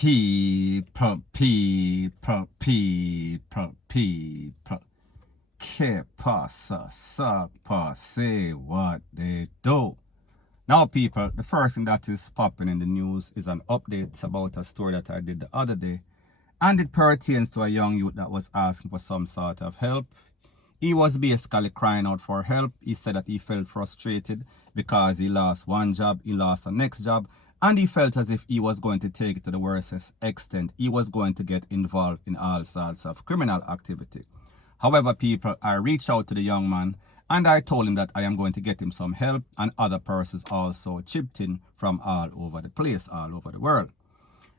People. Que pasa, sapa, say what they do. Now, people, the first thing that is popping in the news is an update about a story that I did the other day. And it pertains to a young youth that was asking for some sort of help. He was basically crying out for help. He said that he felt frustrated because he lost one job, he lost the next job, and he felt as if he was going to take it to the worst extent. He was going to get involved in all sorts of criminal activity. However, people, I reached out to the young man and I told him that I am going to get him some help, and other persons also chipped in from all over the place, all over the world.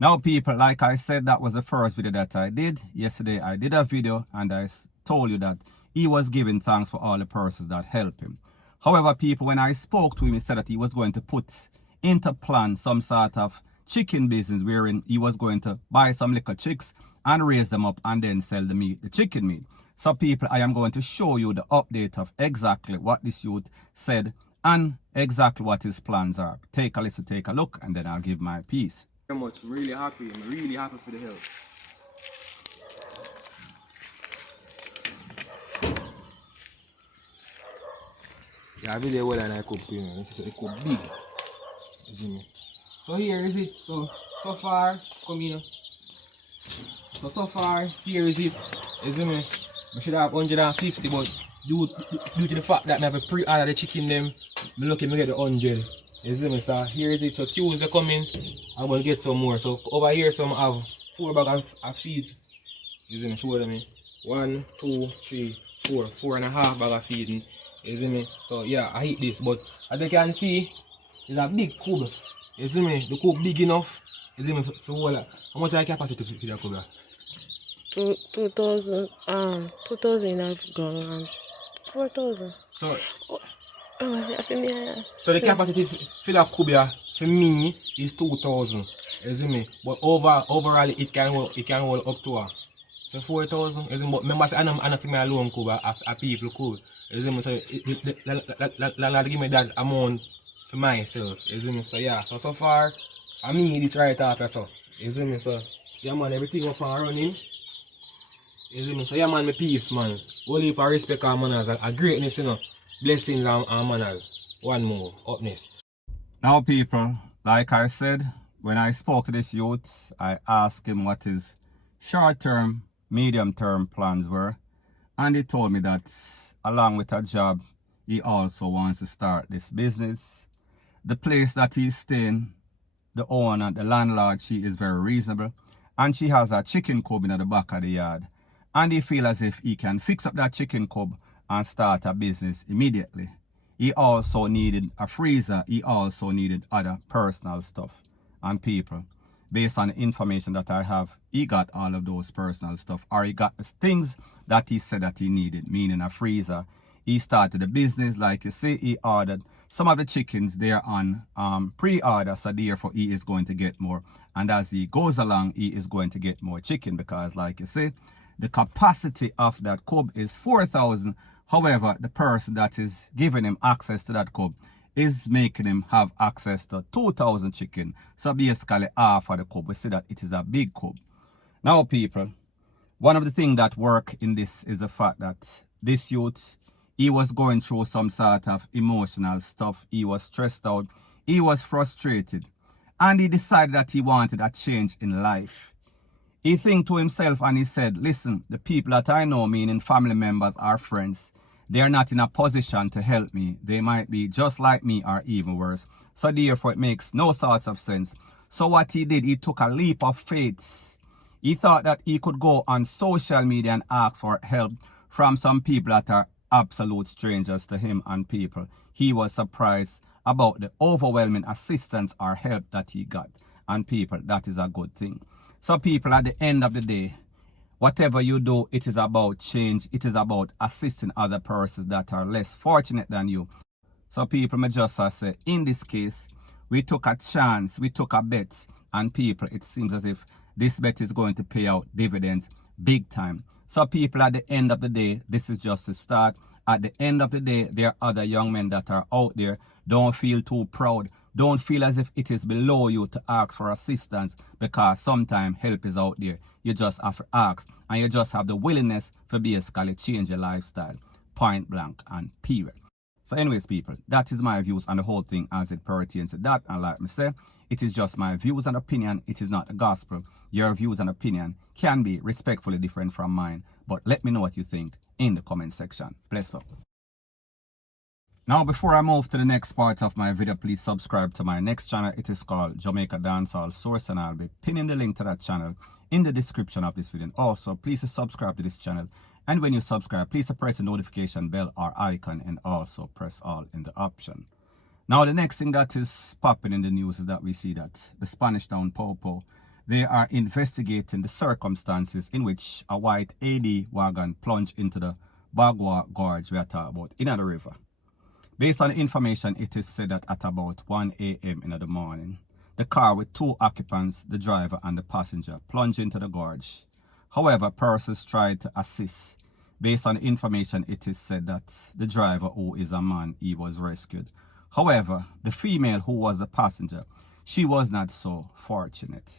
Now, people, like I said, that was the first video that I did. Yesterday, I did a video and I told you that he was giving thanks for all the persons that helped him. However, people, when I spoke to him, he said that he was going to put into plan some sort of chicken business wherein he was going to buy some little chicks and raise them up and then sell the meat, the chicken meat. So, people, I am going to show you the update of exactly what this youth said and exactly what his plans are. Take a listen, take a look, and then I'll give my piece. Very much, really happy. I'm really happy for the help. Yeah, I really well and I cook you know. It cook big. You see me? So here is it. So far, come here. So far, here is it. You see me? I should have 150, but due to the fact that I have a pre-order the chicken them, I'm lucky to get the 100. You see me? So here is it. So Tuesday coming, I'm going to get some more. So over here, some have 4 bags of feed. You see me? Show them me. 1, 2, 3, 4. 4.5 bags of feeding. You see me? So yeah, I hate this. But as you can see, it's a big cube. You see me? The cube big enough. You see me? For all that. How much is the capacity for the cube? 2,000 in a ground and 4,000. So, so the capacity for the cube for me is 2,000. You see me? But overall it can hold up to so 4,000. You see me? But remember, I'm not for my alone cube, a people cube. You see me? So landlord give me that amount for myself. You see me? So yeah. So far, I mean this right after so. You see me? So yeah man, everything up and running. You see me? So yeah man, my peace man. Only for respect and manners, a greatness, you know. Blessings and manners. One move, up next. Now, people, like I said, when I spoke to this youth, I asked him what his short-term, medium-term plans were. And he told me that along with a job, he also wants to start this business. The place that he's staying, the owner, the landlord, she is very reasonable. And she has a chicken coop in the back of the yard. And he feels as if he can fix up that chicken coop and start a business immediately. He also needed a freezer. He also needed other personal stuff. And people, based on the information that I have, he got all of those personal stuff, or he got the things that he said that he needed, meaning a freezer. He started a business, like you see, he ordered some of the chickens there on pre-order, so therefore he is going to get more. And as he goes along, he is going to get more chicken because, like you see, the capacity of that cub is 4,000. However, the person that is giving him access to that cub is making him have access to 2,000 chicken. So basically half of the cub. We see that it is a big cub. Now, people, one of the things that work in this is the fact that this youth, he was going through some sort of emotional stuff. He was stressed out. He was frustrated. And he decided that he wanted a change in life. He think to himself and he said, listen, the people that I know, meaning family members or friends, they're not in a position to help me. They might be just like me or even worse. So therefore it makes no sorts of sense. So what he did, he took a leap of faith. He thought that he could go on social media and ask for help from some people that are absolute strangers to him and people. He was surprised about the overwhelming assistance or help that he got. And people, that is a good thing. So people, at the end of the day, whatever you do, it is about change. It is about assisting other persons that are less fortunate than you. So people, may just say, in this case, we took a chance, we took a bet, and people, it seems as if this bet is going to pay out dividends big time. So people, at the end of the day, this is just a start. At the end of the day, there are other young men that are out there. Don't feel too proud. Don't feel as if it is below you to ask for assistance, because sometimes help is out there. You just have to ask, and you just have the willingness to basically change your lifestyle. Point blank and period. So anyways, people, that is my views on the whole thing as it pertains to that. And like me say, it is just my views and opinion. It is not the gospel. Your views and opinion can be respectfully different from mine. But let me know what you think in the comment section. Bless up. Now, before I move to the next part of my video, please subscribe to my next channel. It is called Jamaica Dancehall Source, and I'll be pinning the link to that channel in the description of this video. And also, please subscribe to this channel. And when you subscribe, please press the notification bell or icon, and also press all in the option. Now, the next thing that is popping in the news is that we see that the Spanish Town Popo, they are investigating the circumstances in which a white AD wagon plunged into the Bagua Gorge we are talking about in the river. Based on the information, it is said that at about 1 a.m. in the morning, the car with two occupants, the driver and the passenger, plunged into the gorge. However, persons tried to assist. Based on the information, it is said that the driver, who is a man, he was rescued. However, the female who was the passenger, she was not so fortunate.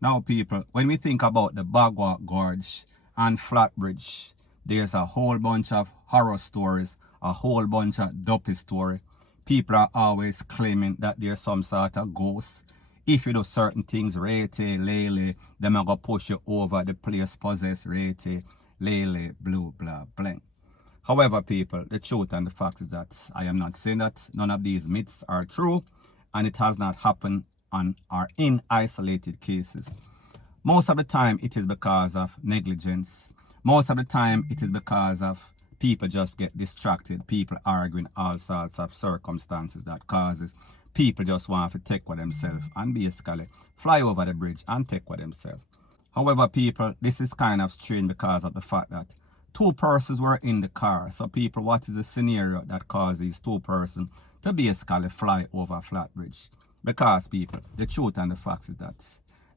Now, people, when we think about the Bagua Gorge and Flatbridge, there's a whole bunch of horror stories, a whole bunch of dopey story. People are always claiming that there's some sort of ghost. If you do certain things, rete, lele, them are going to push you over the place possessed, rete, lele, blue, blah, blank. However, people, the truth and the fact is that I am not saying that none of these myths are true, and it has not happened on or in isolated cases. Most of the time, it is because of negligence. Most of the time, it is because of people just get distracted, people arguing, all sorts of circumstances that causes people just want to take for themselves and basically fly over the bridge and take for themselves. However, people, this is kind of strange because of the fact that two persons were in the car. So people, what is the scenario that causes these two persons to basically fly over Flatbridge? Because people, the truth and the fact is that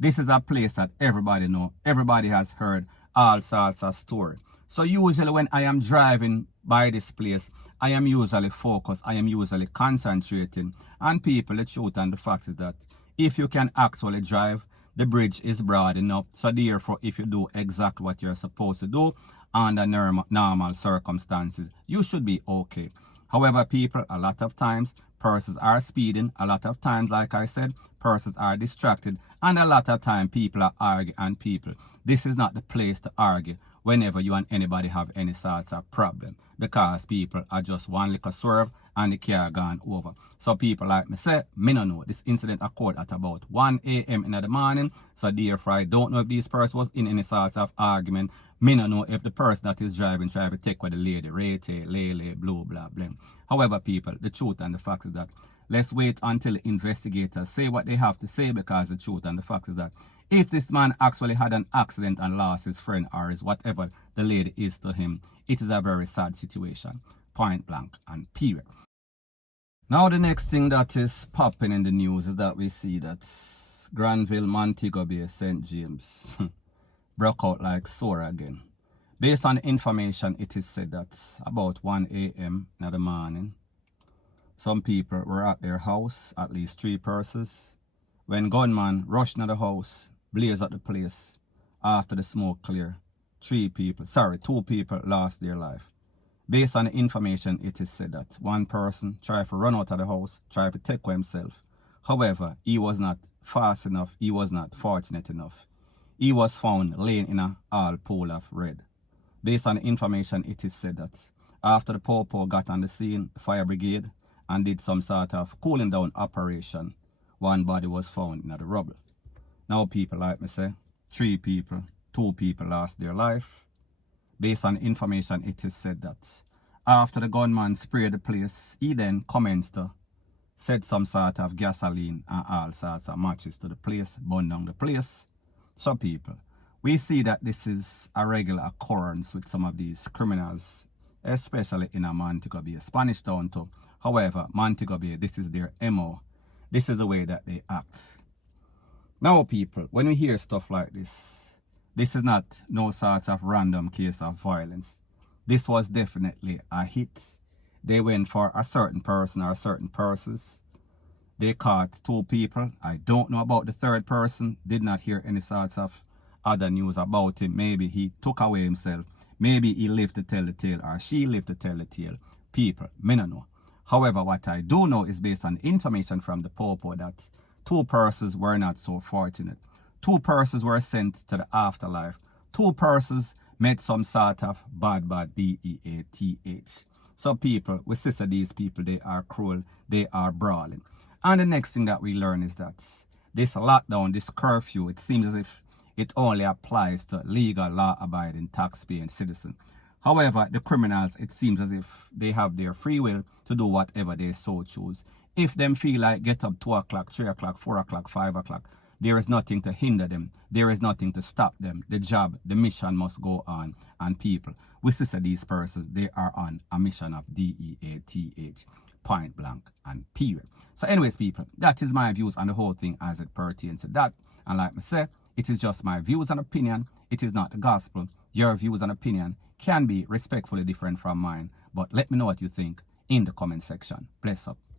this is a place that everybody know, everybody has heard all sorts of stories. So usually when I am driving by this place, I am usually focused, I am usually concentrating. And people, the truth and the fact is that if you can actually drive, the bridge is broad enough. So therefore, if you do exactly what you're supposed to do under normal circumstances, you should be okay. However, people, a lot of times, persons are speeding. A lot of times, like I said, persons are distracted. And a lot of time, people are arguing. And people, this is not the place to argue whenever you and anybody have any sorts of problem, because people are just one little swerve and the car gone over. So people, like me say, me no know. This incident occurred at about 1 a.m. in the morning. So therefore, I don't know if this person was in any sorts of argument. Me no know if the person that is driving try to take with the lady, rate, lele, blue, blah, blah. However, people, the truth and the fact is that let's wait until the investigators say what they have to say, because the truth and the fact is that if this man actually had an accident and lost his friend or his whatever the lady is to him, it is a very sad situation. Point blank and period. Now the next thing that is popping in the news is that we see that Granville, Montego Bay, St. James broke out like sore again. Based on information, it is said that about 1 a.m. in the morning, some people were at their house, at least 3 persons, when gunmen rushed into the house, blazed at the place. After the smoke clear, 2 people lost their life. Based on the information, it is said that one person tried to run out of the house, tried to take for himself. However, he was not fast enough, he was not fortunate enough. He was found laying in a all pool of red. Based on the information, it is said that after the Popo got on the scene, the fire brigade, and did some sort of cooling down operation, one body was found in the rubble. Now people, like me say, 3 people, 2 people lost their life. Based on information, it is said that after the gunman sprayed the place, he then commenced to set some sort of gasoline and all sorts of matches to the place, burn down the place. So people, we see that this is a regular occurrence with some of these criminals, especially in a Montego Bay, Spanish Town too. However, Montego Bay, this is their MO. This is the way that they act. Now people, when we hear stuff like this is not no sort of random case of violence. This was definitely a hit. They went for a certain person or certain persons. they caught 2 people. I don't know about the 3rd person. Did not hear any sorts of other news about him. Maybe he took away himself. Maybe he lived to tell the tale, or she lived to tell the tale. People, me no know. However, what I do know is based on information from the Popo that 2 persons were not so fortunate. 2 persons were sent to the afterlife. 2 persons met some sort of bad BEATH. So people, we see these people, they are cruel, they are brawling. And the next thing that we learn is that this lockdown, this curfew, it seems as if it only applies to legal, law-abiding, tax-paying citizens. However, the criminals, it seems as if they have their free will to do whatever they so choose. If them feel like get up 2 o'clock, 3 o'clock, 4 o'clock, 5 o'clock, there is nothing to hinder them. There is nothing to stop them. The job, the mission must go on. And people, we see these persons, they are on a mission of DEATH, point blank and period. So anyways, people, that is my views on the whole thing as it pertains to that. And like I said, it is just my views and opinion. It is not the gospel. Your views and opinion can be respectfully different from mine. But let me know what you think in the comment section. Bless up.